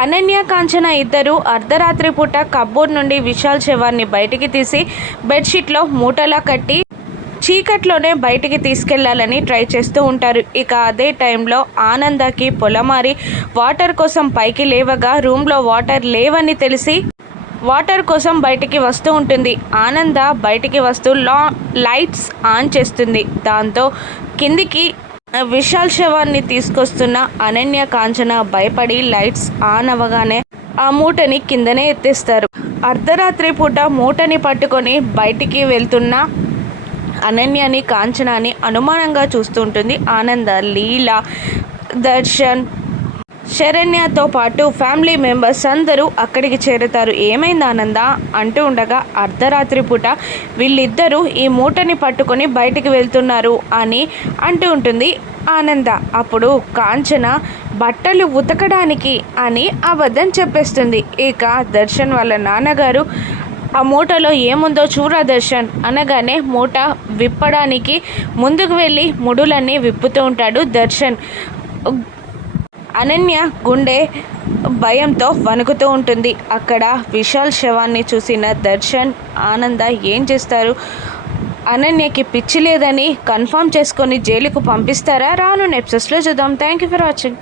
అనన్య, కాంచన ఇద్దరు అర్ధరాత్రి పూట కబోర్డ్ నుండి విశాల్ శవాన్ని బయటికి తీసి బెడ్షీట్లో మూటలా కట్టి చీకట్లోనే బయటికి తీసుకెళ్లాలని ట్రై చేస్తూ ఉంటారు. ఇక అదే టైంలో ఆనందకి పొలమారి వాటర్ కోసం పైకి లేవగా రూమ్లో వాటర్ లేవని తెలిసి వాటర్ కోసం బయటికి వస్తూ ఉంటుంది. ఆనంద బయటికి వస్తూ లైట్స్ ఆన్ చేస్తుంది. దాంతో కిందికి విశాల్ శవాన్ని తీసుకొస్తున్న అనన్య, కాంచన భయపడి లైట్స్ ఆన్ అవ్వగానే ఆ మూటని కిందనే ఎత్తేస్తారు. అర్ధరాత్రి పూట మూటని పట్టుకొని బయటికి వెళ్తున్న అనన్యని, కాంచనాని అనుమానంగా చూస్తూ ఉంటుంది. ఆనంద, లీల, దర్శన్, శరణ్యతో పాటు ఫ్యామిలీ మెంబర్స్ అందరూ అక్కడికి చేరుతారు. ఏమైంది ఆనంద అంటూ ఉండగా అర్ధరాత్రి పూట వీళ్ళిద్దరూ ఈ మూటని పట్టుకొని బయటికి వెళ్తున్నారు అని అంటూ ఉంటుంది ఆనంద. అప్పుడు కాంచన బట్టలు ఉతకడానికి అని అబద్ధం చెప్పేస్తుంది. ఇక దర్శన్ వాళ్ళ నాన్నగారు ఆ మూటలో ఏముందో చూరా దర్శన్ అనగానే మూట విప్పడానికి ముందుకు వెళ్ళి ముడులన్నీ విప్పుతూ ఉంటాడు దర్శన్. అనన్య గుండె భయంతో వణుకుతూ ఉంటుంది. అక్కడ విశాల్ శవాన్ని చూసిన దర్శన్, ఆనంద ఏం చేస్తారు? అనన్యకి పిచ్చి లేదని కన్ఫర్మ్ చేసుకొని జైలుకు పంపిస్తారా? రాను ఎపిసోడ్స్లో చూద్దాం. Thank you for watching.